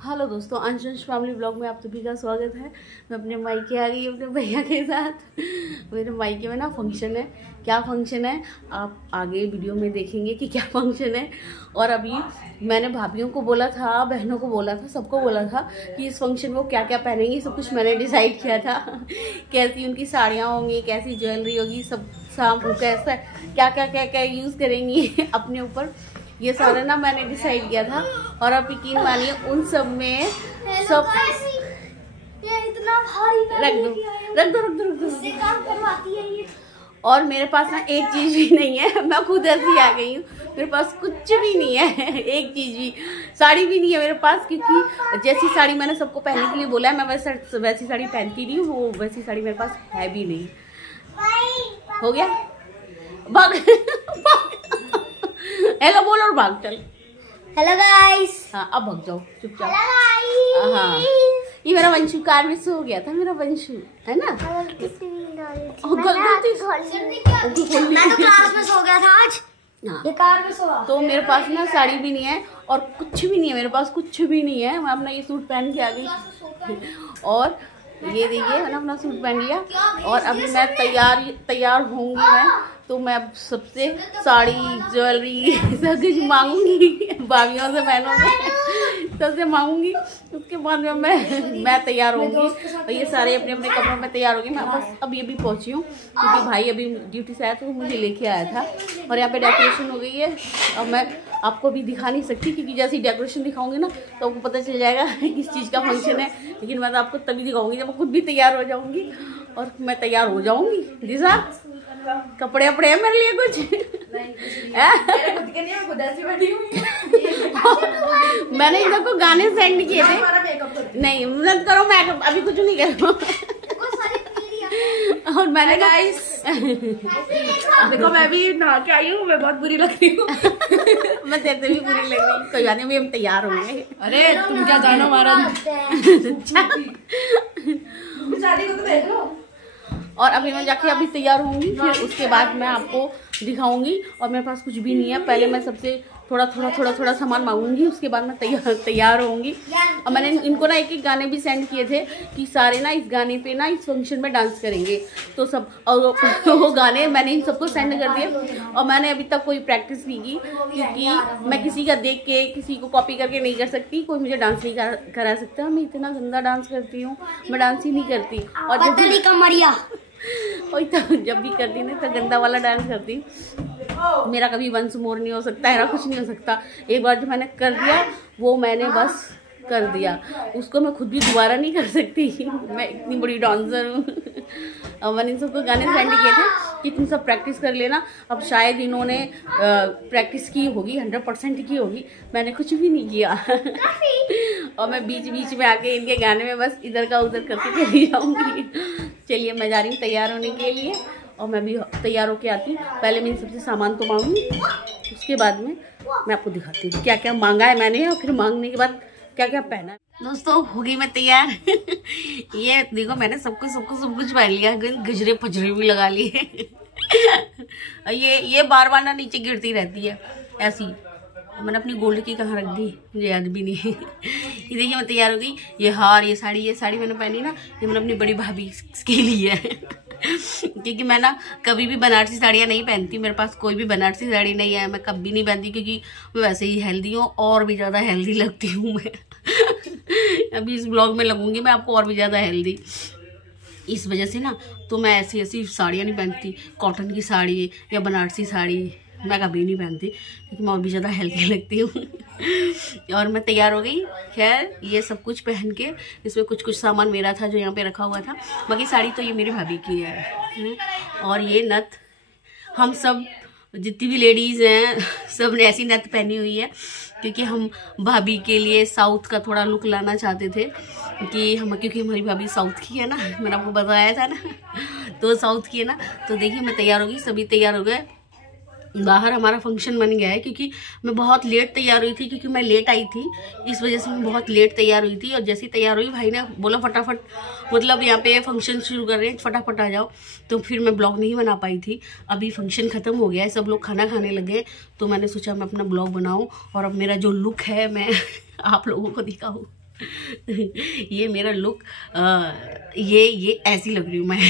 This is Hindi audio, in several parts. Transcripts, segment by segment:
हेलो दोस्तों, अंश फैमिली ब्लॉग में आप सभी का स्वागत है। मैं अपने मायके आ गई अपने भैया के साथ। मेरे मायके में ना फंक्शन है। क्या फंक्शन है आप आगे वीडियो में देखेंगे कि क्या फंक्शन है। और अभी मैंने भाभियों को बोला था, बहनों को बोला था, सबको बोला था कि इस फंक्शन को क्या क्या पहनेंगी, सब कुछ मैंने डिसाइड किया था। कैसी उनकी साड़ियाँ होंगी, कैसी ज्वेलरी होगी, सब शाम कैसा क्या यूज़ करेंगी अपने ऊपर, ये सारा ना मैंने डिसाइड किया था। और आप यकीन मानिए उन सब में सब ये इतना भारी रख दो इससे काम करवाती है ये। और मेरे पास ना एक चीज भी नहीं है, मैं खुद ऐसी आ गई हूँ। मेरे पास कुछ भी नहीं है, एक चीज भी, साड़ी भी नहीं है मेरे पास, क्योंकि जैसी साड़ी मैंने सबको पहनने के लिए बोला है मैं वैसी साड़ी पहनती नहीं हूँ, वो वैसी साड़ी मेरे पास है भी नहीं। हो गया भाग हेलो बोल और भाग चल। Hello guys. हाँ अब भाग जाओ चुपचाप। हेलो हाँ ये मेरा वंशु कार में सो गया था, मेरा वंशु है ना। मैं तो क्लास में सो गया था आज। हाँ ये कार में सोया। तो मेरे पास ना साड़ी भी नहीं है और कुछ भी नहीं है, मेरे पास कुछ भी नहीं है। मैं अपना ये सूट पहन के आ गई और ये देखिए मैंने अपना सूट पहन लिया और अभी मैं तैयार होंगी मैं। तो मैं अब सबसे साड़ी ज्वेलरी सब कुछ मांगूंगी, भाभियों से बहनों से सबसे मांगूंगी। उसके बाद में मैं तैयार होंगी और ये सारे अपने अपने कपड़ों में तैयार होंगी। मैं बस अब ये भी पहुंची हूँ क्योंकि भाई अभी ड्यूटी से आया तो मुझे लेके आया था। और यहाँ पे डेकोरेशन हो गई है और मैं आपको भी दिखा नहीं सकती क्योंकि जैसे ही डेकोरेशन दिखाऊंगी ना तो आपको पता चल जाएगा किस चीज़ का फंक्शन है। लेकिन मैं तो आपको तभी दिखाऊंगी जब मैं खुद भी तैयार हो जाऊंगी। और मैं तैयार हो जाऊंगी। दिशा कपड़े अपड़े है मेरे लिए कुछ मैंने इन सबको गाने सेंड किए थे। नहीं मत करो, मैं अभी कुछ नहीं कर रहा। और मैंने गाइस देखो मैं भी नहा के आई हूँ, मैं बहुत बुरी लग रही हूँ। मैं तेरे से भी बुरी लग रही हूँ। कोई बात नहीं, हम तैयार होंगे। अरे तुम क्या जानो हमारा और अभी मैं जाके अभी तैयार होंगी, फिर उसके बाद मैं आपको दिखाऊंगी। और मेरे पास कुछ भी नहीं है, पहले मैं सबसे थोड़ा सामान मांगूंगी, उसके बाद मैं तैयार होंगी। और मैंने इनको ना एक गाने भी सेंड किए थे कि सारे ना इस गाने पे ना इस फंक्शन में डांस करेंगे। तो सब और वो गाने मैंने इन सबको सेंड कर दिए। और मैंने अभी तक कोई प्रैक्टिस नहीं की क्योंकि मैं किसी का देख के किसी को कॉपी करके नहीं कर सकती। कोई मुझे डांस नहीं करा सकता। मैं इतना गंदा डांस करती हूँ, मैं डांस ही नहीं करती। और कमरिया वही तो जब भी करती ना तो गंदा वाला डांस करती। मेरा कभी वंस मोर नहीं हो सकता, मेरा कुछ नहीं हो सकता। एक बार जो मैंने कर दिया वो मैंने बस कर दिया, उसको मैं खुद भी दोबारा नहीं कर सकती। मैं इतनी बड़ी डांसर हूँ। और मैंने इन सबको गाने सेंड किए थे कि तुम सब प्रैक्टिस कर लेना। अब शायद इन्होंने प्रैक्टिस की होगी, 100% की होगी। मैंने कुछ भी नहीं किया। और मैं बीच में आके इनके गाने में बस इधर का उधर करके चली जाऊंगी। चलिए मैं जा रही हूँ तैयार होने के लिए और मैं भी तैयार होके आती हूँ। पहले मैं इन सबसे सामान तो मांगूंगी, उसके बाद में मैं आपको दिखाती हूँ क्या क्या मांगा है मैंने और फिर मांगने के बाद क्या क्या पहना है। दोस्तों हो गई मैं तैयार। ये देखो मैंने सब कुछ पहन लिया, गजरे फजरे भी लगा लिए। ये बार बार ना नीचे गिरती रहती है ऐसी। मैंने अपनी गोल्ड की कहाँ रख दी मुझे याद भी नहीं। ये देखिए मैं तैयार हो गई। ये हार ये साड़ी मैंने पहनी ना, ये मैंने अपनी बड़ी भाभी के लिए है। क्योंकि मैं ना कभी भी बनारसी साड़ियाँ नहीं पहनती, मेरे पास कोई भी बनारसी साड़ी नहीं है, मैं कभी नहीं पहनती क्योंकि मैं वैसे ही हेल्दी हूँ और भी ज़्यादा हेल्दी लगती हूँ मैं। अभी इस ब्लॉग में लगूंगी मैं आपको और भी ज़्यादा हेल्दी, इस वजह से ना तो मैं ऐसी साड़ियाँ नहीं पहनती। कॉटन की साड़ी या बनारसी साड़ी मैं कभी नहीं पहनती क्योंकि मैं और भी ज़्यादा हेल्दी लगती हूँ। और मैं तैयार हो गई। खैर ये सब कुछ पहन के, इसमें कुछ सामान मेरा था जो यहाँ पे रखा हुआ था, बाकी साड़ी तो ये मेरी भाभी की है। और ये नथ हम सब जितनी भी लेडीज़ हैं सब ने ऐसी नथ पहनी हुई है क्योंकि हम भाभी के लिए साउथ का थोड़ा लुक लाना चाहते थे क्योंकि हमारी भाभी साउथ की है ना, मैंने आपको बताया था ना। तो साउथ की है ना। तो देखिए मैं तैयार हो गई, सभी तैयार हो गए। बाहर हमारा फंक्शन बन गया है क्योंकि मैं बहुत लेट तैयार हुई थी क्योंकि मैं लेट आई थी, इस वजह से मैं बहुत लेट तैयार हुई थी। और जैसे ही तैयार हुई भाई ने बोला फटाफट, मतलब यहाँ पे फंक्शन शुरू कर रहे हैं फटाफट आ जाओ। तो फिर मैं ब्लॉग नहीं बना पाई थी। अभी फंक्शन ख़त्म हो गया है, सब लोग खाना खाने लगे, तो मैंने सोचा मैं अपना ब्लॉग बनाऊँ और अब मेरा जो लुक है मैं आप लोगों को दिखाऊँ। ये मेरा लुक, ये ऐसी लग रही हूँ मैं।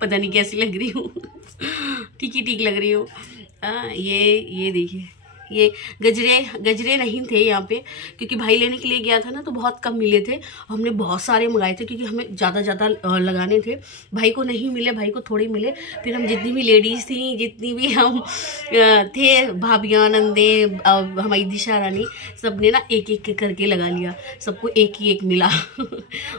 पता नहीं कैसी लग रही हूँ। ठीक ही ठीक लग रही हूँ। ये देखिए, ये गजरे नहीं थे यहाँ पे, क्योंकि भाई लेने के लिए गया था ना, तो बहुत कम मिले थे। हमने बहुत सारे मंगाए थे क्योंकि हमें ज़्यादा लगाने थे। भाई को नहीं मिले, भाई को थोड़े मिले। फिर हम जितनी भी लेडीज़ थी, जितनी भी हम थे, भाभियाँ, नंदे, हमारी दिशा रानी, सब ने ना एक एक करके लगा लिया। सबको एक ही एक मिला।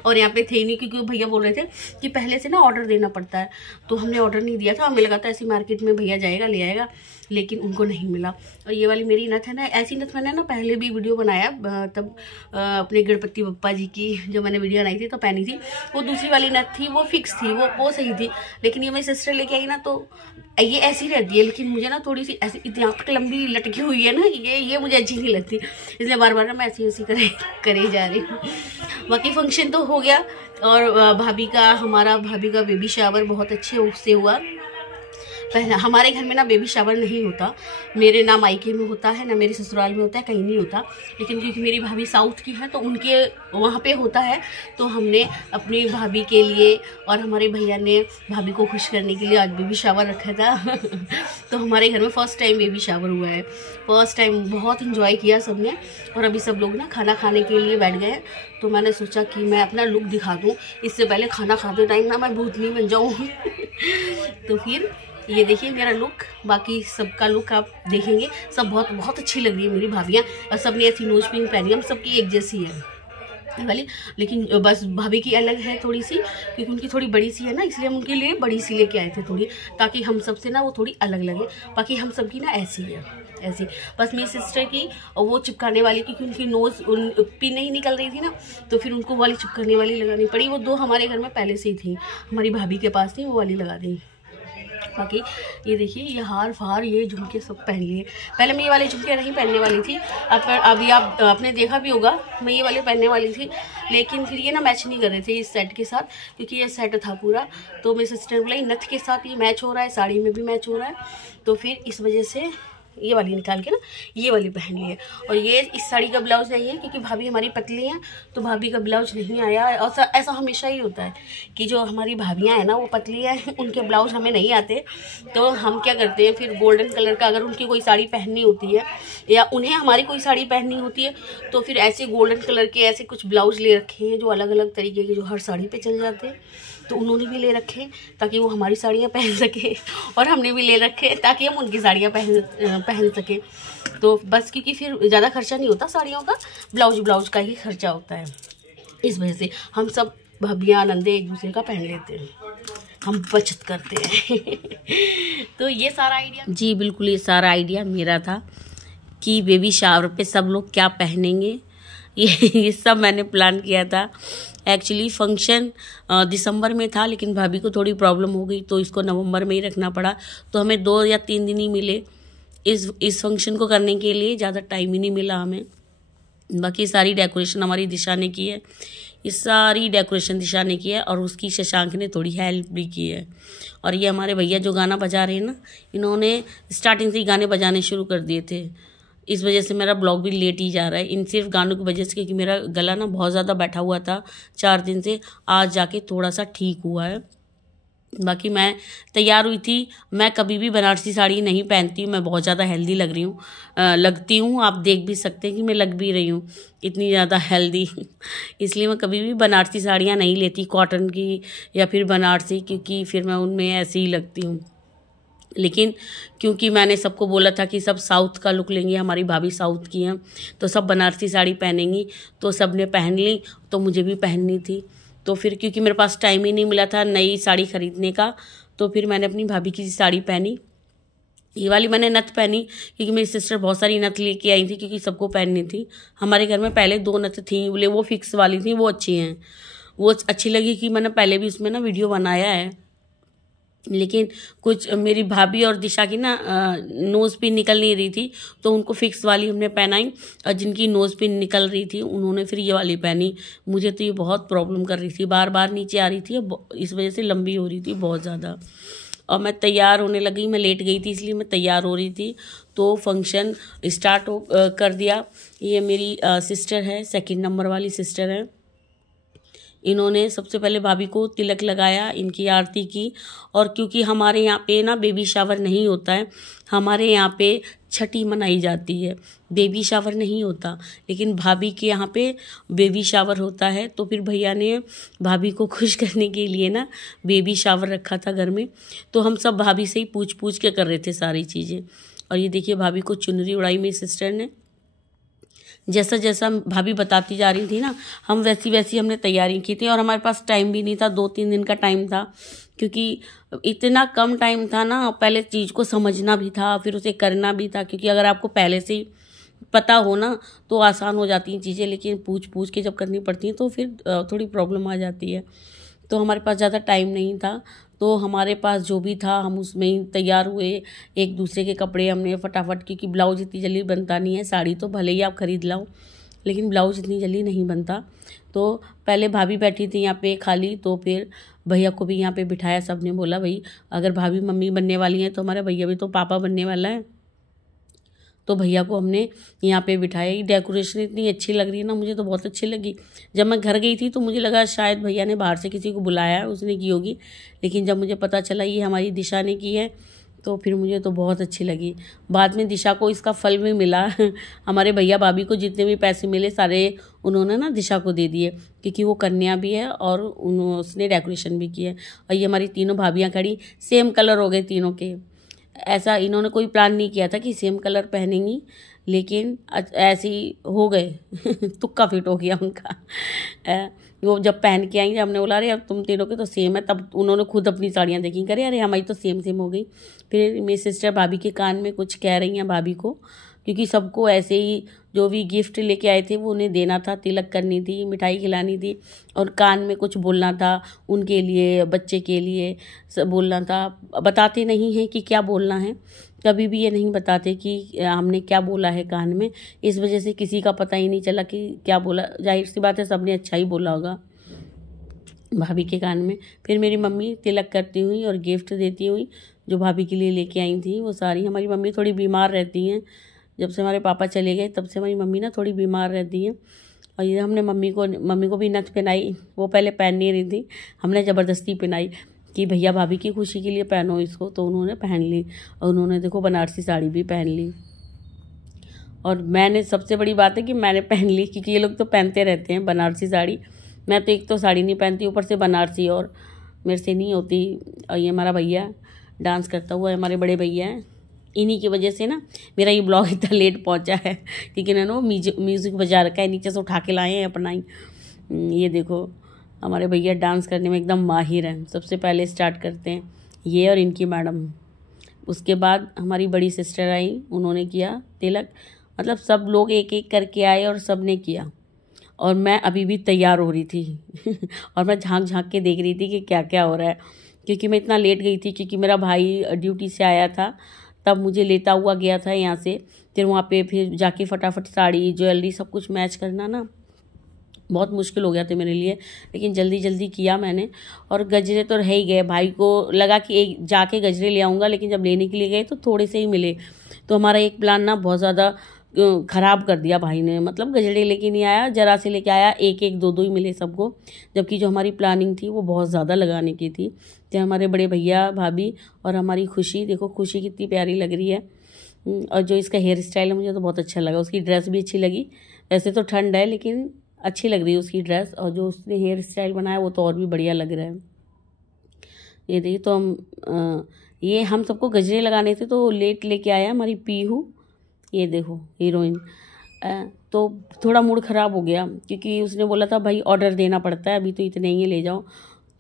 और यहाँ पे थे ही नहीं, क्योंकि भैया बोल रहे थे कि पहले से ना ऑर्डर देना पड़ता है, तो हमने ऑर्डर नहीं दिया था। हमें लगा था ऐसी मार्केट में भैया जाएगा ले आएगा, लेकिन उनको नहीं मिला। और ये वाली मेरी नथ है ना, ऐसी नथ मैंने ना पहले भी वीडियो बनाया, तब अपने गणपति बप्पा जी की जो मैंने वीडियो बनाई थी तो पहनी थी। वो दूसरी वाली नथ थी, वो फिक्स थी, वो सही थी। लेकिन ये मेरी सिस्टर लेके आई ना, तो ये ऐसी रहती है, लेकिन मुझे ना थोड़ी सी ऐसी इतनी तक लंबी लटकी हुई है ना, ये मुझे अच्छी नहीं लगती, इसलिए बार बार मैं ऐसी करे जा रही हूँ। बाकी फंक्शन तो हो गया, और हमारा भाभी का बेबी शावर बहुत अच्छे से हुआ। पहला हमारे घर में ना बेबी शावर नहीं होता, मेरे ना मायके में होता है, ना मेरे ससुराल में होता है, कहीं नहीं होता। लेकिन क्योंकि मेरी भाभी साउथ की है, तो उनके वहाँ पे होता है, तो हमने अपनी भाभी के लिए और हमारे भैया ने भाभी को खुश करने के लिए आज बेबी शावर रखा था। तो हमारे घर में फर्स्ट टाइम बेबी शावर हुआ है, फर्स्ट टाइम। बहुत इंजॉय किया सबने। और अभी सब लोग ना खाना खाने के लिए बैठ गए, तो मैंने सोचा कि मैं अपना लुक दिखा दूँ, इससे पहले खाना खाते टाइम ना मैं भूतनी बन जाऊँ। तो फिर ये देखिए मेरा लुक, बाकी सबका लुक आप देखेंगे। सब बहुत अच्छी लग रही है मेरी भाभियाँ, और सब ने ऐसी नोज पिन पहनी, हम सबकी एक जैसी है वाली। लेकिन बस भाभी की अलग है थोड़ी सी, क्योंकि उनकी थोड़ी बड़ी सी है ना, इसलिए हम उनके लिए बड़ी सी लेके आए थे थोड़ी, ताकि हम सबसे ना वो थोड़ी अलग लगे। बाकी हम सबकी ना ऐसी है, ऐसी। बस मेरी सिस्टर की वो चिपकाने वाली, क्योंकि उनकी नोज पिन नहीं निकल रही थी ना, तो फिर उनको वाली चिपकाने वाली लगानी पड़ी। वो 2 हमारे घर में पहले से ही थी, हमारी भाभी के पास थी, वो वाली लगा दी। बाकी ये देखिए, ये हार फार, ये झुमके सब पहन लिए। पहले मैं ये वाले झुमके नहीं पहनने वाली थी, अभी आपने देखा भी होगा, मैं ये वाले पहनने वाली थी, लेकिन फिर ये ना मैच नहीं कर रहे थे इस सेट के साथ, क्योंकि ये सेट था पूरा। तो मेरी सिस्टर ने बोला नथ के साथ ये मैच हो रहा है, साड़ी में भी मैच हो रहा है, तो फिर इस वजह से ये वाली निकाल के ना ये वाली पहन ली है। और ये इस साड़ी का ब्लाउज नहीं है, क्योंकि भाभी हमारी पतली हैं, तो भाभी का ब्लाउज नहीं आया। और ऐसा हमेशा ही होता है कि जो हमारी भाभियां हैं ना, वो पतली हैं, उनके ब्लाउज हमें नहीं आते। तो हम क्या करते हैं फिर, गोल्डन कलर का अगर उनकी कोई साड़ी पहननी होती है, या उन्हें हमारी कोई साड़ी पहननी होती है, तो फिर ऐसे गोल्डन कलर के ऐसे कुछ ब्लाउज ले रखे हैं जो अलग अलग तरीके के, जो हर साड़ी पर चल जाते हैं। तो उन्होंने भी ले रखे ताकि वो हमारी साड़ियाँ पहन सके, और हमने भी ले रखे ताकि हम उनकी साड़ियाँ पहन सके। तो बस क्योंकि फिर ज़्यादा खर्चा नहीं होता साड़ियों का, ब्लाउज का ही खर्चा होता है, इस वजह से हम सब भाभियाँ नंदे एक दूसरे का पहन लेते हैं, हम बचत करते हैं। तो ये सारा आइडिया, जी बिल्कुल, ये सारा आइडिया मेरा था कि बेबी शावर पे सब लोग क्या पहनेंगे, ये सब मैंने प्लान किया था। एक्चुअली फंक्शन दिसंबर में था, लेकिन भाभी को थोड़ी प्रॉब्लम हो गई, तो इसको नवंबर में ही रखना पड़ा। तो हमें 2 या 3 दिन ही मिले इस फंक्शन को करने के लिए, ज़्यादा टाइम ही नहीं मिला हमें। बाकी सारी डेकोरेशन हमारी दिशा ने की है, इस सारी डेकोरेशन दिशा ने की है, और उसकी शशांक ने थोड़ी हेल्प भी की है। और ये हमारे भैया जो गाना बजा रहे हैं ना, इन्होंने स्टार्टिंग से ही गाने बजाने शुरू कर दिए थे, इस वजह से मेरा ब्लॉग भी लेट ही जा रहा है, इन सिर्फ गानों की वजह से, क्योंकि मेरा गला ना बहुत ज़्यादा बैठा हुआ था 4 दिन से, आज जाके थोड़ा सा ठीक हुआ है। बाकी मैं तैयार हुई थी, मैं कभी भी बनारसी साड़ी नहीं पहनती हूँ, मैं बहुत ज़्यादा हेल्दी लगती हूँ, आप देख भी सकते हैं कि मैं लग भी रही हूँ इतनी ज़्यादा हेल्दी। इसलिए मैं कभी भी बनारसी साड़ियाँ नहीं लेती, कॉटन की या फिर बनारसी, क्योंकि फिर मैं उनमें ऐसी ही लगती हूँ। लेकिन क्योंकि मैंने सबको बोला था कि सब साउथ का लुक लेंगे, हमारी भाभी साउथ की हैं, तो सब बनारसी साड़ी पहनेंगी, तो सब ने पहन ली, तो मुझे भी पहननी थी। तो फिर क्योंकि मेरे पास टाइम ही नहीं मिला था नई साड़ी खरीदने का, तो फिर मैंने अपनी भाभी की साड़ी पहनी। ये वाली मैंने नथ पहनी क्योंकि मेरी सिस्टर बहुत सारी नथ लेके आई थी, क्योंकि सबको पहननी थी। हमारे घर में पहले 2 नथ थी, बोले वो फिक्स वाली थी, वो अच्छी हैं, वो अच्छी लगी कि मैंने पहले भी उसमें ना वीडियो बनाया है। लेकिन कुछ मेरी भाभी और दिशा की ना नोज़ पिन निकल नहीं रही थी, तो उनको फिक्स वाली हमने पहनाई, और जिनकी नोज़ पिन निकल रही थी उन्होंने फिर ये वाली पहनी। मुझे तो ये बहुत प्रॉब्लम कर रही थी, बार बार नीचे आ रही थी, इस वजह से लंबी हो रही थी बहुत ज़्यादा। और मैं तैयार होने लगी। मैं लेट गई थी इसलिए मैं तैयार हो रही थी, तो फंक्शन स्टार्ट कर दिया। ये मेरी सिस्टर है, 2 नंबर वाली सिस्टर है। इन्होंने सबसे पहले भाभी को तिलक लगाया, इनकी आरती की। और क्योंकि हमारे यहाँ पे ना बेबी शावर नहीं होता है, हमारे यहाँ पे छठी मनाई जाती है, बेबी शावर नहीं होता। लेकिन भाभी के यहाँ पे बेबी शावर होता है, तो फिर भैया ने भाभी को खुश करने के लिए ना बेबी शावर रखा था घर में। तो हम सब भाभी से ही पूछ पूछ के कर रहे थे सारी चीज़ें। और ये देखिए भाभी को चुनरी उड़ाई मेरी सिस्टर ने। जैसा जैसा भाभी बताती जा रही थी ना, हम वैसी वैसी हमने तैयारी की थी। और हमारे पास टाइम भी नहीं था, 2-3 दिन का टाइम था, क्योंकि इतना कम टाइम था ना। पहले चीज़ को समझना भी था, फिर उसे करना भी था, क्योंकि अगर आपको पहले से ही पता हो ना तो आसान हो जाती हैं चीज़ें, लेकिन पूछ पूछ के जब करनी पड़ती हैं तो फिर थोड़ी प्रॉब्लम आ जाती है। तो हमारे पास ज़्यादा टाइम नहीं था, तो हमारे पास जो भी था हम उसमें ही तैयार हुए। एक दूसरे के कपड़े हमने फटाफट, क्योंकि ब्लाउज इतनी जल्दी बनता नहीं है। साड़ी तो भले ही आप ख़रीद लाओ, लेकिन ब्लाउज इतनी जल्दी नहीं बनता। तो पहले भाभी बैठी थी यहाँ पे खाली, तो फिर भैया को भी यहाँ पे बिठाया। सब ने बोला भाई अगर भाभी मम्मी बनने वाली हैं तो हमारा भैया भी तो पापा बनने वाला है। तो भैया को हमने यहाँ पे बिठाया। ये डेकोरेशन इतनी अच्छी लग रही है ना, मुझे तो बहुत अच्छी लगी। जब मैं घर गई थी तो मुझे लगा शायद भैया ने बाहर से किसी को बुलाया है, उसने की होगी। लेकिन जब मुझे पता चला ये हमारी दिशा ने की है, तो फिर मुझे तो बहुत अच्छी लगी। बाद में दिशा को इसका फल भी मिला। हमारे भैया भाभी को जितने भी पैसे मिले सारे उन्होंने ना दिशा को दे दिए, क्योंकि वो कन्या भी है और उसने डेकोरेशन भी की है। और ये हमारी तीनों भाभियाँ खड़ी, सेम कलर हो गए तीनों के। ऐसा इन्होंने कोई प्लान नहीं किया था कि सेम कलर पहनेंगी, लेकिन ऐसे ही हो गए। तुक्का फिट हो गया उनका। वो जब पहन के आएंगे हमने बोला अरे अब तुम तीनों के तो सेम है, तब उन्होंने खुद अपनी साड़ियाँ देखी, करे अरे हमारी तो सेम सेम हो गई। फिर मेरी सिस्टर भाभी के कान में कुछ कह रही हैं भाभी को, क्योंकि सबको ऐसे ही जो भी गिफ्ट लेके आए थे वो उन्हें देना था, तिलक करनी थी, मिठाई खिलानी थी, और कान में कुछ बोलना था उनके लिए, बच्चे के लिए सब बोलना था। बताते नहीं हैं कि क्या बोलना है, कभी भी ये नहीं बताते कि हमने क्या बोला है कान में। इस वजह से किसी का पता ही नहीं चला कि क्या बोला। जाहिर सी बात है सबने अच्छा ही बोला होगा भाभी के कान में। फिर मेरी मम्मी तिलक करती हुई और गिफ्ट देती हुई जो भाभी के लिए लेके आई थी वो सारी। हमारी मम्मी थोड़ी बीमार रहती हैं, जब से हमारे पापा चले गए तब से हमारी मम्मी ना थोड़ी बीमार रहती है। और ये हमने मम्मी को भी नथ पहनाई। वो पहले पहन नहीं रही थी, हमने ज़बरदस्ती पहनाई कि भैया भाभी की खुशी के लिए पहनो इसको, तो उन्होंने पहन ली। और उन्होंने देखो बनारसी साड़ी भी पहन ली। और मैंने, सबसे बड़ी बात है कि मैंने पहन ली, क्योंकि ये लोग तो पहनते रहते हैं बनारसी साड़ी। मैं तो एक तो साड़ी नहीं पहनती, ऊपर से बनारसी, और मेरे से नहीं होती। और ये हमारा भैया डांस करता हुआ, हमारे बड़े भैया हैं। इन्हीं की वजह से ना मेरा ये ब्लॉग इतना लेट पहुंचा है, क्योंकि इन्होंने वो म्यूज़िक बजा रखा है, नीचे से उठा के लाए हैं अपना ही। ये देखो हमारे भैया डांस करने में एकदम माहिर हैं। सबसे पहले स्टार्ट करते हैं ये और इनकी मैडम। उसके बाद हमारी बड़ी सिस्टर आई, उन्होंने किया तिलक। मतलब सब लोग एक एक करके आए और सब ने किया। और मैं अभी भी तैयार हो रही थी और मैं झांक झांक के देख रही थी कि क्या क्या हो रहा है, क्योंकि मैं इतना लेट गई थी, क्योंकि मेरा भाई ड्यूटी से आया था तब मुझे लेता हुआ गया था यहाँ से। फिर वहाँ पे फिर जाके फटाफट साड़ी ज्वेलरी सब कुछ मैच करना ना बहुत मुश्किल हो गया था मेरे लिए, लेकिन जल्दी जल्दी किया मैंने। और गजरे तो रह ही गए, भाई को लगा कि एक जाके गजरे ले आऊँगा, लेकिन जब लेने के लिए गए तो थोड़े से ही मिले। तो हमारा एक प्लान ना बहुत ज़्यादा ख़राब कर दिया भाई ने। मतलब गजरे लेके नहीं आया, जरा से लेके आया, एक एक दो दो ही मिले सबको, जबकि जो हमारी प्लानिंग थी वो बहुत ज़्यादा लगाने की थी। तो हमारे बड़े भैया भाभी और हमारी खुशी, देखो खुशी कितनी प्यारी लग रही है। और जो इसका हेयर स्टाइल है मुझे तो बहुत अच्छा लगा, उसकी ड्रेस भी अच्छी लगी। वैसे तो ठंड है लेकिन अच्छी लग रही है उसकी ड्रेस, और जो उसने हेयर स्टाइल बनाया वो तो और भी बढ़िया लग रहा है। ये देखिए, तो ये हम सबको गजरे लगाने थे तो लेट लेके आया हमारी पीहू। ये देखो हीरोइन। तो थोड़ा मूड ख़राब हो गया, क्योंकि उसने बोला था भाई ऑर्डर देना पड़ता है, अभी तो इतने ही ले जाओ।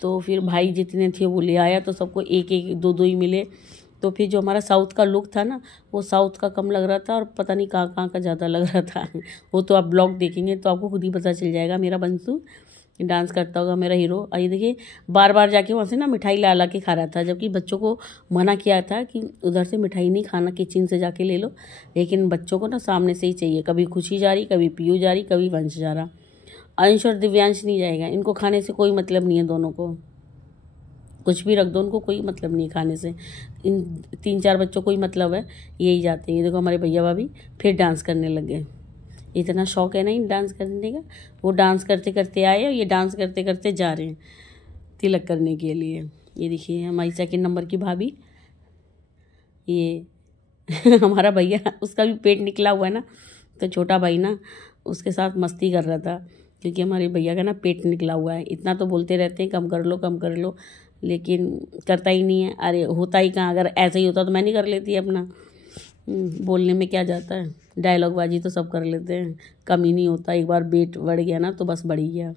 तो फिर भाई जितने थे वो ले आया, तो सबको एक एक दो दो ही मिले। तो फिर जो हमारा साउथ का लुक था ना, वो साउथ का कम लग रहा था और पता नहीं कहाँ कहाँ का ज़्यादा लग रहा था। वो तो आप ब्लॉग देखेंगे तो आपको खुद ही पता चल जाएगा। मेरा बंसू डांस करता होगा, मेरा हीरो। और ये देखिए बार बार जाके वहाँ से ना मिठाई ला ला के खा रहा था, जबकि बच्चों को मना किया था कि उधर से मिठाई नहीं खाना, किचन से जाके ले लो। लेकिन बच्चों को ना सामने से ही चाहिए। कभी खुशी जा रही, कभी पीयू जा रही, कभी वंश जा रहा। अंश और दिव्यांश नहीं जाएगा, इनको खाने से कोई मतलब नहीं है दोनों को। कुछ भी रख दो, उनको कोई मतलब नहीं खाने से। इन 3-4 बच्चों को ही मतलब है, यही जाते हैं। ये देखो हमारे भैया भाभी फिर डांस करने लग गए। इतना शौक है ना इन डांस करने का, वो डांस करते करते आए और ये डांस करते करते जा रहे हैं तिलक करने के लिए। ये देखिए हमारी 2nd नंबर की भाभी, ये हमारा भैया, उसका भी पेट निकला हुआ है ना, तो छोटा भाई ना उसके साथ मस्ती कर रहा था, क्योंकि हमारे भैया का ना पेट निकला हुआ है। इतना तो बोलते रहते हैं कम कर लो कम कर लो, लेकिन करता ही नहीं है। अरे होता ही कहाँ, अगर ऐसा ही होता तो मैं नहीं कर लेती अपना। बोलने में क्या जाता है, डायलॉग बाजी तो सब कर लेते हैं, कम ही नहीं होता। एक बार पेट बढ़ गया ना तो बस बढ़ ही गया।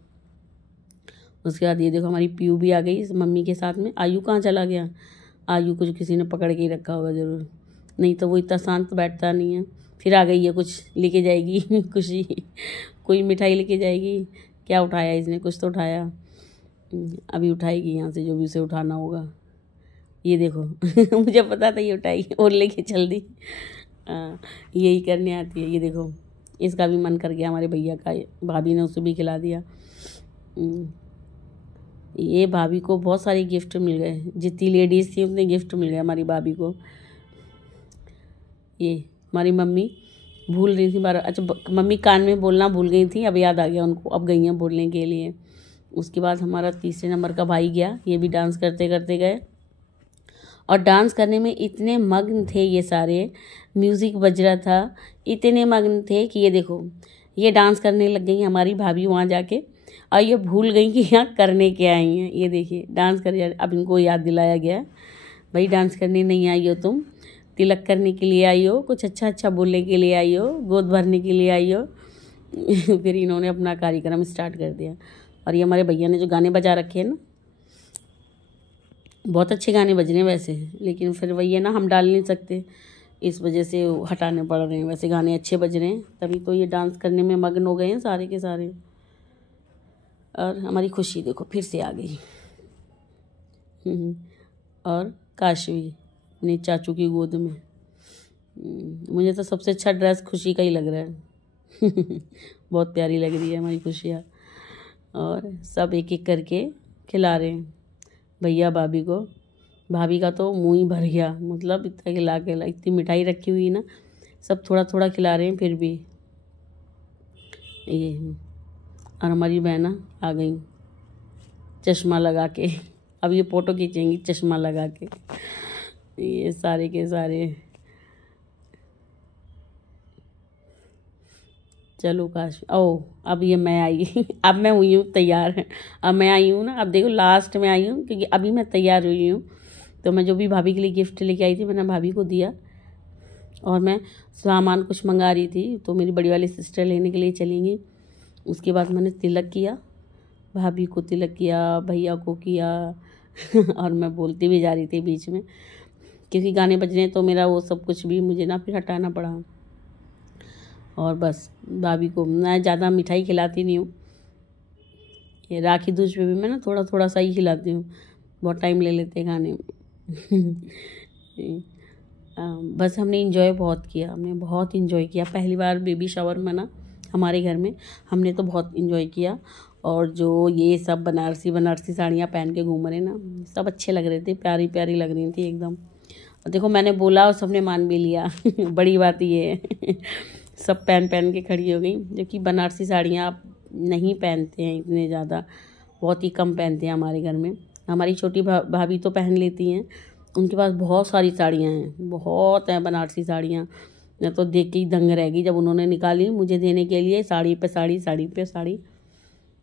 उसके बाद ये देखो हमारी पीयू भी आ गई मम्मी के साथ में। आयु कहाँ चला गया, आयु को किसी ने पकड़ के ही रखा होगा ज़रूर, नहीं तो वो इतना शांत बैठता नहीं है। फिर आ गई है, कुछ लेके जाएगी खुशी, कोई मिठाई लेके जाएगी। क्या उठाया इसने, कुछ तो उठाया, अभी उठाएगी यहाँ से जो भी उसे उठाना होगा। ये देखो मुझे पता था ये उठाएगी और लेके चल दी। यही करने आती है। ये देखो इसका भी मन कर गया हमारे भैया का, भाभी ने उसे भी खिला दिया। ये भाभी को बहुत सारे गिफ्ट मिल गए, जितनी लेडीज़ थी उतने गिफ्ट मिल गए हमारी भाभी को। ये हमारी मम्मी भूल रही थी बार, अच्छा मम्मी कान में बोलना भूल गई थी, अब याद आ गया उनको, अब गई हैं बोलने के लिए। उसके बाद हमारा 3रे नंबर का भाई गया, ये भी डांस करते करते गए। और डांस करने में इतने मग्न थे ये सारे, म्यूज़िक बज रहा था, इतने मग्न थे कि ये देखो ये डांस करने लग गई हमारी भाभी वहाँ जाके, और ये भूल गई कि यहाँ करने क्या आई हैं। ये देखिए डांस कर, अब इनको याद दिलाया गया, भाई डांस करने नहीं आई हो तुम, तिलक करने के लिए आई हो, कुछ अच्छा अच्छा बोलने के लिए आई हो, गोद भरने के लिए आई हो। फिर इन्होंने अपना कार्यक्रम स्टार्ट कर दिया। और ये हमारे भैया ने जो गाने बजा रखे हैं ना, बहुत अच्छे गाने बज रहे हैं वैसे, लेकिन फिर वही है ना, हम डाल नहीं सकते, इस वजह से हटाने पड़ रहे हैं। वैसे गाने अच्छे बज रहे हैं, तभी तो ये डांस करने में मग्न हो गए हैं सारे के सारे। और हमारी खुशी देखो फिर से आ गई, और काशवी अपने चाचू की गोद में। मुझे तो सबसे अच्छा ड्रेस खुशी का ही लग रहा है बहुत प्यारी लग रही है हमारी खुशियाँ। और सब एक एक करके खिला रहे हैं भैया भाभी को। भाभी का तो मुंह ही भर गया, मतलब इतना खिला के, इतनी मिठाई रखी हुई ना, सब थोड़ा थोड़ा खिला रहे हैं फिर भी। ये और हमारी बहना आ गई चश्मा लगा के, अब ये फ़ोटो खींचेंगी चश्मा लगा के, ये सारे के सारे। चलो काश, ओ अब ये मैं आई अब मैं हुई हूँ तैयार, अब मैं आई हूँ ना, अब देखो लास्ट में आई हूँ, क्योंकि अभी मैं तैयार हुई हूँ। तो मैं जो भी भाभी के लिए गिफ्ट लेके आई थी मैंने भाभी को दिया, और मैं सामान कुछ मंगा रही थी, तो मेरी बड़ी वाली सिस्टर लेने के लिए चलेंगी। उसके बाद मैंने तिलक किया, भाभी को तिलक किया, भैया को किया और मैं बोलती भी जा रही थी बीच में, क्योंकि गाने बज रहे हैं तो मेरा वो सब कुछ भी मुझे ना फिर हटाना पड़ा। और बस भाभी को मैं ज़्यादा मिठाई खिलाती नहीं हूँ, ये राखी दूज पे भी मैं ना थोड़ा थोड़ा सा ही खिलाती हूँ, बहुत टाइम ले लेते हैं खाने में बस हमने इंजॉय बहुत किया, हमने बहुत इंजॉय किया। पहली बार बेबी शावर मना हमारे घर में, हमने तो बहुत इंजॉय किया। और जो ये सब बनारसी साड़ियाँ पहन के घूम रहे ना, सब अच्छे लग रहे थे, प्यारी प्यारी लग रही थी एकदम। और देखो मैंने बोला और सबने मान भी लिया बड़ी बात ये है सब पहन के खड़ी हो गई, जो कि बनारसी साड़ियाँ आप नहीं पहनते हैं इतने ज़्यादा, बहुत ही कम पहनते हैं हमारे घर में। हमारी छोटी भाभी तो पहन लेती हैं, उनके पास बहुत सारी साड़ियाँ हैं, बहुत हैं बनारसी साड़ियाँ। मैं तो देख के ही दंग रह गई जब उन्होंने निकाली मुझे देने के लिए, साड़ी पे साड़ी, साड़ी पे साड़ी,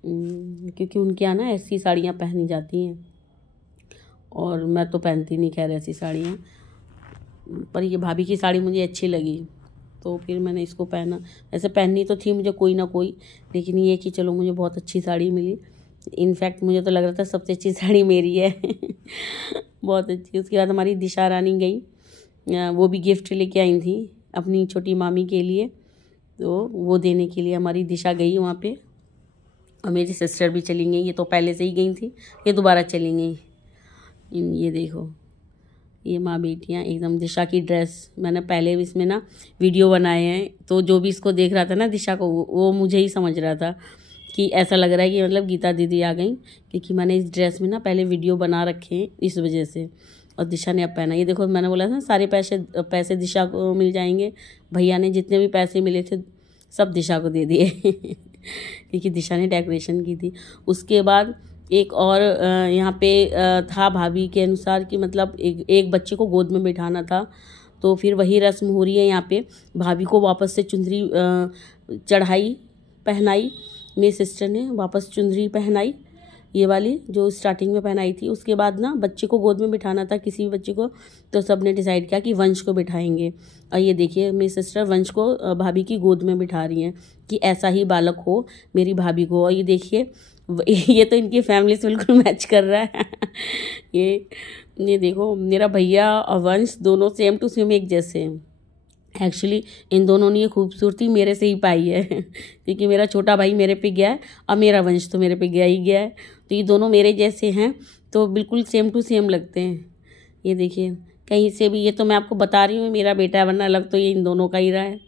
क्योंकि उनके यहाँ ना ऐसी साड़ियाँ पहनी जाती हैं, और मैं तो पहनती नहीं खैर ऐसी साड़ियाँ, पर ये भाभी की साड़ी मुझे अच्छी लगी तो फिर मैंने इसको पहना। ऐसे पहननी तो थी मुझे कोई ना कोई, लेकिन ये कि चलो मुझे बहुत अच्छी साड़ी मिली। इनफैक्ट मुझे तो लग रहा था सबसे अच्छी साड़ी मेरी है बहुत अच्छी। उसके बाद हमारी दिशा रानी गई, वो भी गिफ्ट लेके आई थी अपनी छोटी मामी के लिए, तो वो देने के लिए हमारी दिशा गई वहाँ पे। और मेरी सिस्टर भी चली गई, ये तो पहले से ही गई थी, ये दोबारा चली गई। ये देखो ये माँ बेटियाँ एकदम, दिशा की ड्रेस मैंने पहले भी इसमें ना वीडियो बनाए हैं, तो जो भी इसको देख रहा था ना दिशा को, वो मुझे ही समझ रहा था कि ऐसा लग रहा है कि मतलब गीता दीदी आ गई, क्योंकि मैंने इस ड्रेस में ना पहले वीडियो बना रखे हैं इस वजह से। और दिशा ने अब पहना। ये देखो मैंने बोला था सारे पैसे दिशा को मिल जाएंगे। भैया ने जितने भी पैसे मिले थे सब दिशा को दे दिए क्योंकि दिशा ने डेकोरेशन की थी। उसके बाद एक और यहाँ पे था भाभी के अनुसार कि मतलब एक बच्चे को गोद में बिठाना था, तो फिर वही रस्म हो रही है यहाँ पे। भाभी को वापस से चुंदरी चढ़ाई, पहनाई, मेरी सिस्टर ने वापस चुंदरी पहनाई, ये वाली जो स्टार्टिंग में पहनाई थी। उसके बाद ना बच्चे को गोद में बिठाना था, किसी भी बच्चे को, तो सब ने डिसाइड किया कि वंश को बिठाएंगे। और ये देखिए मेरी सिस्टर वंश को भाभी की गोद में बिठा रही हैं कि ऐसा ही बालक हो मेरी भाभी को। और ये देखिए ये तो इनकी फैमिली से बिल्कुल मैच कर रहा है ये देखो मेरा भैया और वंश दोनों सेम टू सेम एक जैसे हैं। एक्चुअली इन दोनों ने ये खूबसूरती मेरे से ही पाई है क्योंकि मेरा छोटा भाई मेरे पे गया है और मेरा वंश तो मेरे पे गया ही गया है, तो ये दोनों मेरे जैसे हैं, तो बिल्कुल सेम टू सेम लगते हैं। ये देखिए कहीं से भी, ये तो मैं आपको बता रही हूँ मेरा बेटा है, वरना लग तो ये इन दोनों का ही रहा है।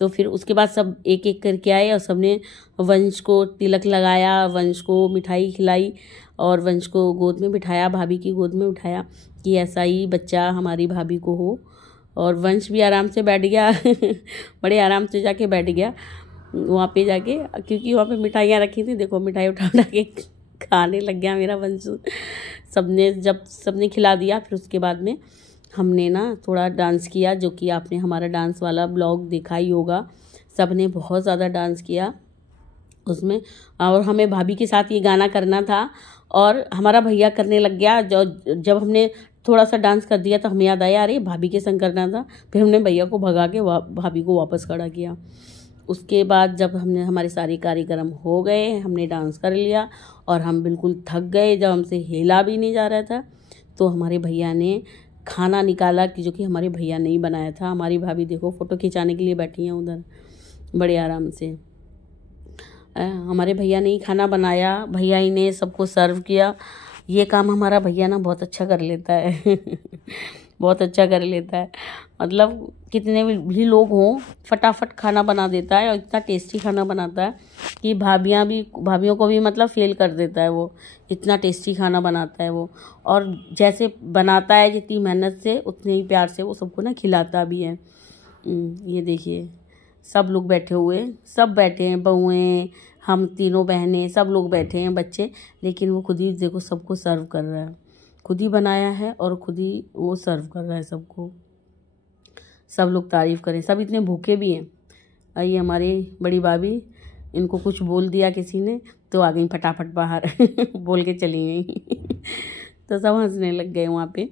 तो फिर उसके बाद सब एक एक करके आए और सबने वंश को तिलक लगाया, वंश को मिठाई खिलाई और वंश को गोद में बिठाया, भाभी की गोद में बिठाया कि ऐसा ही बच्चा हमारी भाभी को हो। और वंश भी आराम से बैठ गया बड़े आराम से जाके बैठ गया वहाँ पे जाके, क्योंकि वहाँ पे मिठाइयाँ रखी थी। देखो मिठाई उठा के खाने लग गया मेरा वंश। सबने खिला दिया। फिर उसके बाद में हमने ना थोड़ा डांस किया, जो कि आपने हमारा डांस वाला ब्लॉग देखा ही होगा। सबने बहुत ज़्यादा डांस किया उसमें, और हमें भाभी के साथ ये गाना करना था और हमारा भैया करने लग गया। जब हमने थोड़ा सा डांस कर दिया तो हमें याद आया अरे भाभी के संग करना था। फिर हमने भैया को भगा के भाभी को वापस खड़ा किया। उसके बाद जब हमारे सारे कार्यक्रम हो गए, हमने डांस कर लिया और हम बिल्कुल थक गए, जब हमसे हिला भी नहीं जा रहा था, तो हमारे भैया ने खाना निकाला कि जो कि हमारे भैया ने ही बनाया था। हमारी भाभी देखो फ़ोटो खिंचाने के लिए बैठी हैं उधर बड़े आराम से। हमारे भैया ने ही खाना बनाया, भैया ही ने सबको सर्व किया। ये काम हमारा भैया ना बहुत अच्छा कर लेता है बहुत अच्छा कर लेता है। मतलब कितने भी लोग हों फटाफट खाना बना देता है और इतना टेस्टी खाना बनाता है कि भाभियों को भी मतलब फेल कर देता है वो, इतना टेस्टी खाना बनाता है वो। और जैसे बनाता है जितनी मेहनत से उतने ही प्यार से वो सबको ना खिलाता भी है। ये देखिए सब लोग बैठे हुए, सब बैठे हैं, बहुएँ, हम तीनों बहनें, सब लोग बैठे हैं, बच्चे, लेकिन वो खुद ही देखो सबको सर्व कर रहा है। खुद ही बनाया है और खुद ही वो सर्व कर रहा है सबको। सब लोग तारीफ़ करें, सब इतने भूखे भी हैं। और ये हमारी बड़ी भाभी, इनको कुछ बोल दिया किसी ने तो आ गई फटाफट बाहर बोल के चली गई तो सब हंसने लग गए वहाँ पे,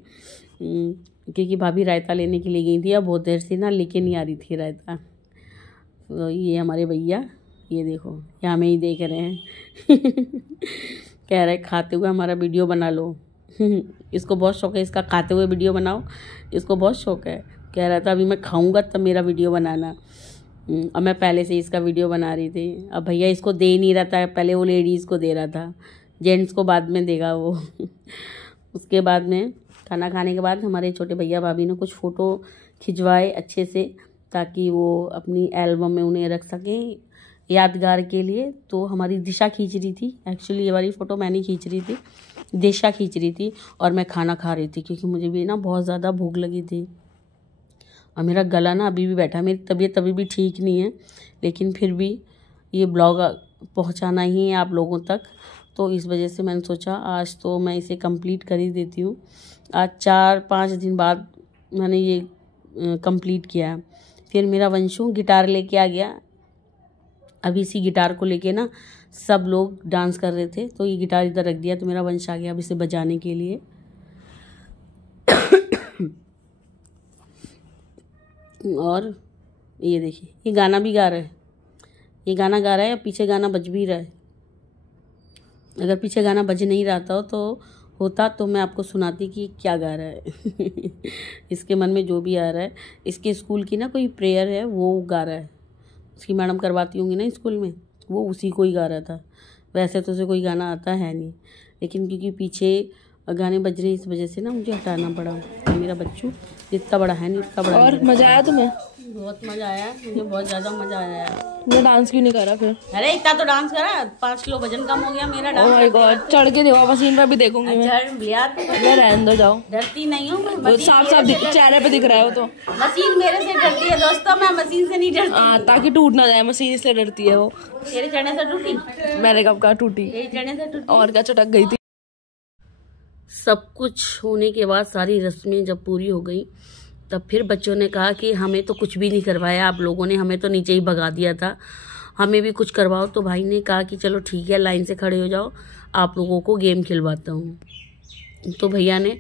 क्योंकि भाभी रायता लेने के लिए गई थी। अब बहुत देर से ना लेके नहीं आ रही थी रायता। तो ये हमारे भैया, ये देखो ये हमें ही देख रहे हैं कह रहे खाते हुए हमारा वीडियो बना लो इसको बहुत शौक है, इसका खाते हुए वीडियो बनाओ, इसको बहुत शौक है। कह रहा था अभी मैं खाऊंगा तब मेरा वीडियो बनाना। अब मैं पहले से इसका वीडियो बना रही थी। अब भैया इसको दे ही नहीं रहा था, पहले वो लेडीज़ को दे रहा था, जेंट्स को बाद में देगा वो उसके बाद में खाना खाने के बाद हमारे छोटे भैया भाभी ने कुछ फ़ोटो खिंचवाए अच्छे से, ताकि वो अपनी एल्बम में उन्हें रख सकें यादगार के लिए। तो हमारी दिशा खींच रही थी, एक्चुअली ये वाली फ़ोटो मैंने खींच रही थी, दिशा खींच रही थी और मैं खाना खा रही थी, क्योंकि मुझे भी ना बहुत ज़्यादा भूख लगी थी। और मेरा गला ना अभी भी बैठा, मेरी तबीयत अभी भी ठीक नहीं है, लेकिन फिर भी ये ब्लॉग पहुंचाना ही है आप लोगों तक, तो इस वजह से मैंने सोचा आज तो मैं इसे कंप्लीट कर ही देती हूँ। आज 4-5 दिन बाद मैंने ये कंप्लीट किया है। फिर मेरा वंशु गिटार लेके आ गया। अभी इसी गिटार को लेके ना सब लोग डांस कर रहे थे, तो ये गिटार इधर रख दिया, तो मेरा वंश आ गया अब इसे बजाने के लिए और ये देखिए ये गाना भी गा रहा है, ये गाना गा रहा है, पीछे गाना बज भी रहा है। अगर पीछे गाना बज नहीं रहा होता तो मैं आपको सुनाती कि क्या गा रहा है इसके मन में जो भी आ रहा है, इसके स्कूल की ना कोई प्रेयर है वो गा रहा है, उसकी मैडम करवाती होंगी ना स्कूल में, वो उसी को ही गा रहा था। वैसे तो उसे कोई गाना आता है नहीं, लेकिन क्योंकि पीछे गाने बज रहे इस वजह से ना मुझे हटाना पड़ा। मेरा बच्चू, जितना बड़ा है नहीं उतना बड़ा। और मजा आया तुम्हें? बहुत मजा आया, मुझे बहुत ज्यादा मजा आया। मैं डांस क्यों नहीं करा फिर? अरे इतना तो डांस करा, 5 किलो वजन कम हो गया मेरा। ओह माय गॉड, चढ़ के देखो, मशीन पर भी देखूंगी मैं। यार रहने दो, जाओ। डरती नहीं हूँ मैं, साफ साफ चेहरे पे दिख रहा है वो तो। मशीन मेरे से डरती है दोस्तों, मैं मशीन से नहीं डरती। हाँ, ताकि टूट ना जाए, मशीन इसलिए डरती है वो। तेरे चढ़ने से टूटी? मैंने कब कहा टूटी, यही चढ़ने से टूटी। और क्या, चटक गई थी। सब कुछ होने के बाद सारी रस्में जब पूरी हो गई, तब फिर बच्चों ने कहा कि हमें तो कुछ भी नहीं करवाया आप लोगों ने, हमें तो नीचे ही भगा दिया था, हमें भी कुछ करवाओ। तो भाई ने कहा कि चलो ठीक है, लाइन से खड़े हो जाओ, आप लोगों को गेम खिलवाता हूँ। तो भैया ने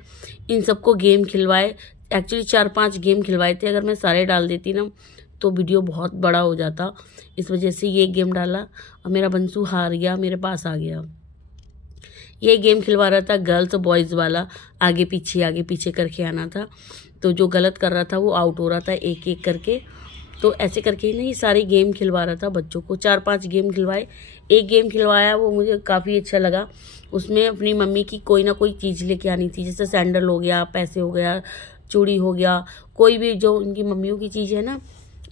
इन सबको गेम खिलवाए। एक्चुअली 4-5 गेम खिलवाए थे, अगर मैं सारे डाल देती ना तो वीडियो बहुत बड़ा हो जाता। इस वजह से ये गेम डाला और मेरा बंसू हार गया, मेरे पास आ गया। ये गेम खिलवा रहा था गर्ल्स बॉयज़ वाला, आगे पीछे करके आना था। तो जो गलत कर रहा था वो आउट हो रहा था एक एक करके। तो ऐसे करके ना ये सारे गेम खिलवा रहा था बच्चों को। 4-5 गेम खिलवाए। एक गेम खिलवाया वो मुझे काफ़ी अच्छा लगा। उसमें अपनी मम्मी की कोई ना कोई चीज़ लेके आनी थी, जैसे सैंडल हो गया, पैसे हो गया, चूड़ी हो गया, कोई भी जो उनकी मम्मियों की चीज़ है ना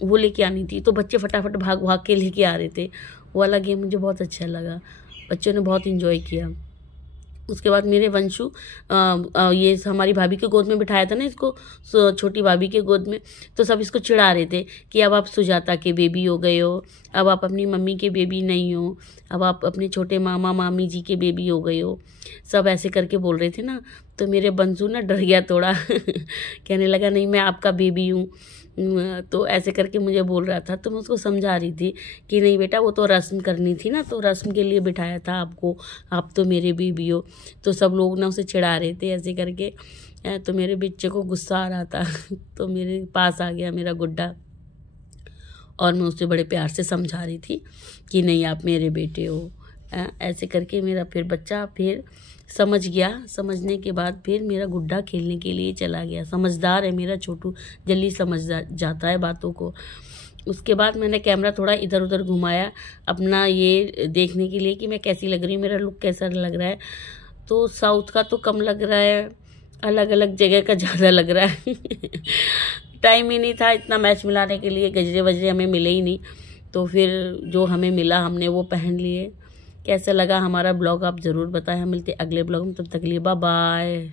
वो लेके आनी थी। तो बच्चे फटाफट भाग भाग के लेके आ रहे थे। वो वाला गेम मुझे बहुत अच्छा लगा, बच्चों ने बहुत इंजॉय किया। उसके बाद मेरे वंशु ये हमारी भाभी के गोद में बिठाया था ना इसको, छोटी भाभी के गोद में। तो सब इसको चिढ़ा रहे थे कि अब आप सुजाता के बेबी हो गए हो, अब आप अपनी मम्मी के बेबी नहीं हो, अब आप अपने छोटे मामा मामी जी के बेबी हो गए हो। सब ऐसे करके बोल रहे थे ना। तो मेरे वंशु ना डर गया थोड़ा कहने लगा नहीं मैं आपका बेबी हूँ। तो ऐसे करके मुझे बोल रहा था। तो मैं उसको समझा रही थी कि नहीं बेटा वो तो रस्म करनी थी ना, तो रस्म के लिए बिठाया था आपको, आप तो मेरे बेबी हो। तो सब लोग ना उसे चिढ़ा रहे थे ऐसे करके। तो मेरे बच्चे को गुस्सा आ रहा था तो मेरे पास आ गया मेरा गुड्डा, और मैं उसे बड़े प्यार से समझा रही थी कि नहीं आप मेरे बेटे हो। ऐसे करके मेरा फिर बच्चा फिर समझ गया। समझने के बाद फिर मेरा गुड्डा खेलने के लिए चला गया। समझदार है मेरा छोटू, जल्दी समझ जाता है बातों को। उसके बाद मैंने कैमरा थोड़ा इधर उधर घुमाया अपना ये देखने के लिए कि मैं कैसी लग रही हूँ, मेरा लुक कैसा लग रहा है। तो साउथ का तो कम लग रहा है, अलग अलग जगह का ज़्यादा लग रहा है टाइम ही नहीं था इतना मैच मिलाने के लिए, गजरे वजरे हमें मिले ही नहीं। तो फिर जो हमें मिला हमने वो पहन लिए। कैसा लगा हमारा ब्लॉग आप ज़रूर बताएं। हम मिलते अगले ब्लॉग में, तब तक के लिए बाय बाय।